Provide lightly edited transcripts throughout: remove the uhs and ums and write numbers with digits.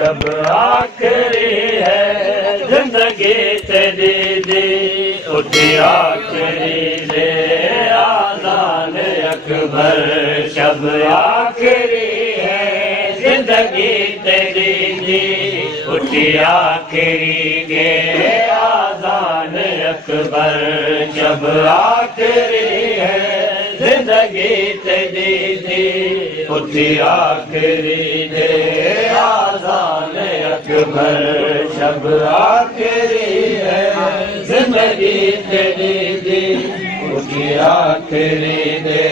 शब आखिरी है जिंदगी तेरी दी उठी आखिरी दे आज़ान अकबर शब आखिरी है जिंदगी तेरी दी उठी आखिरी दे आज़ान अकबर शब आखिरी है जिंदगी तेरी दी उठी आखिरी दे आज़ान अकबर शब आखिरी है जिंदगी तेरी दी उठी आखिरी दे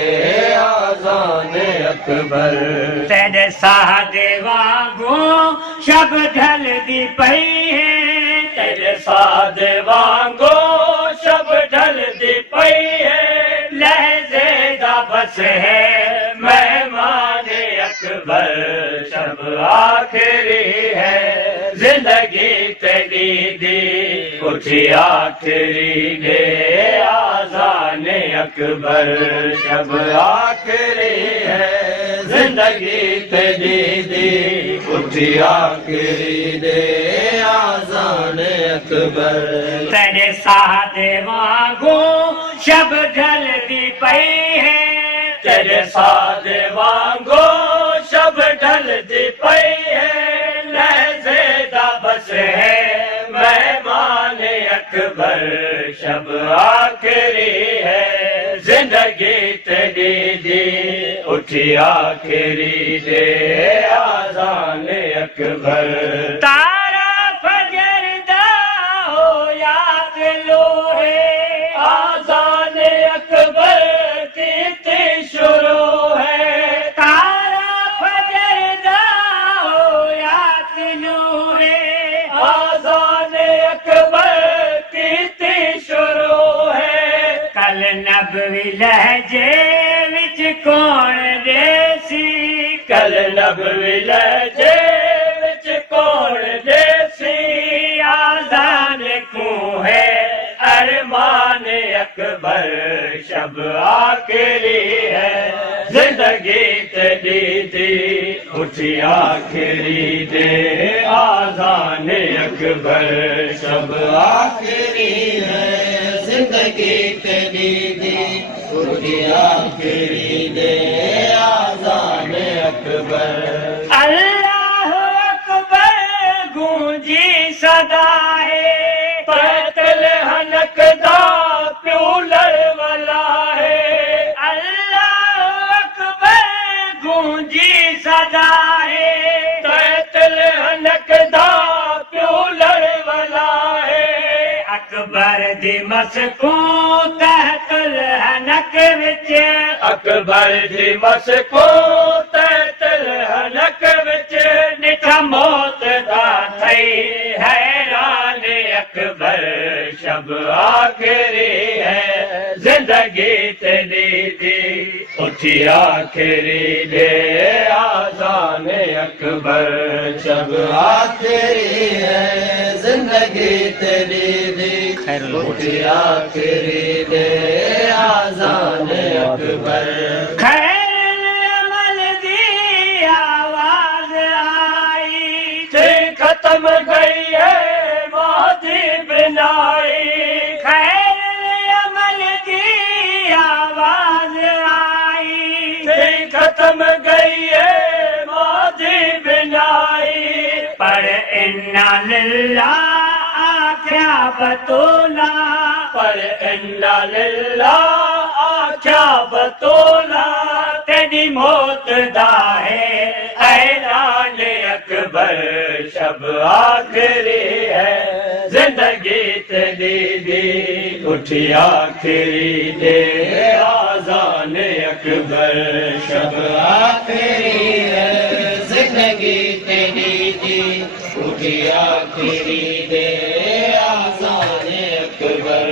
आज़ान अकबर तेरे सादे वांगू शब ढलदी पई है तेरे सादे वांगू शब ढलदी पई है लहज़े दा बस है मेहमान अकबर शब आखिरी है जिंदगी तेरी दी उठी आखिरी दे आज़ान अकबर शब आखिरी है जिंदगी तेरी दी उठी आखिरी दे आज़ान अकबर तेरे सादे वांगू शब ढलदी पई है तेरे सादे वांगू शब ढलदी पई है लहज़े दा बस है मेहमान अकबर शब आखिरी है जिंदगी तेरी दी उठी आखिरी दे आज़ान अकबर तारा फजर दा हो याद लोहे आज़ान अकबर की शुरू है तारा फजर दा हो याद नूरे आज़ान अकबर की शुरू है कल नबवी लहजे विच कौन देसी कल नबवी लहजे विच कौन देसी आज़ान को है अरमान अकबर शब आखिरी है जिंदगी तेरी दी उठी आखिरी दे आज़ान अकबर शब आखिरी है जिंदगी तेरी दी उठी आखिरी दे आज़ान अकबर अल्लाह अकबर गूंजी सदाए पैतल हनकदा प्यूलर वाला है अल्लाह अकबर गूंजी सदाए पैतल हनकदा प्यूलर वाला है अकबर दी मसकू तहतल हनक विच अकबर दी मसको तैतल हनक विच निठा मौत दा थई हैरान अकबर शब आखिरी है जिंदगी तेरी दी उठी आखिरी दे आज़ान अकबर शब आखिरी है जिंदगी तेरी दी उठी आखिरी दे आज़ान अकबर खैर अमल दी आवाज आई ते खत्म गई है मादी बिनाई खैर अमल की आवाज आई ते खत्म गई है मादी बिनाई पर इन्ना लिल्लाह आख्या बतौला पर इन्ना लिल्लाह आख्या बतौला तेरी मौत दा है ऐलान अकबर शब आखिरी है जिंदगी तेरी दी उठी आखिरी दे आज़ान अकबर शब आखिरी है जिंदगी तेरी दी उठी आखिरी दे आज़ान अकबर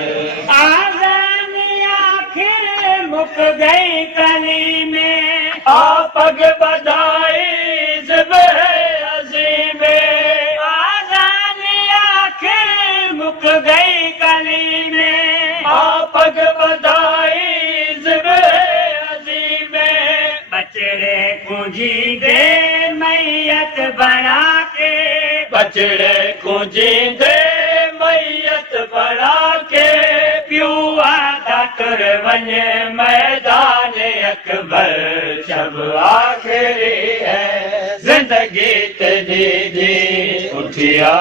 आज़ान आखिर मुक गई कली में आपग बधाई ज़िब्र अज़ीम आज़ान आखिर मुक गई कली में आपग बधाई ज़िब्र अज़ीम बचड़े कुंजी दे मैयत बना के पचड़े को जींदे मैयत बना के प्यूआ दातुर वञे मैदान अकबर जब आखिरी है जिंदगी तेरी दी उठिया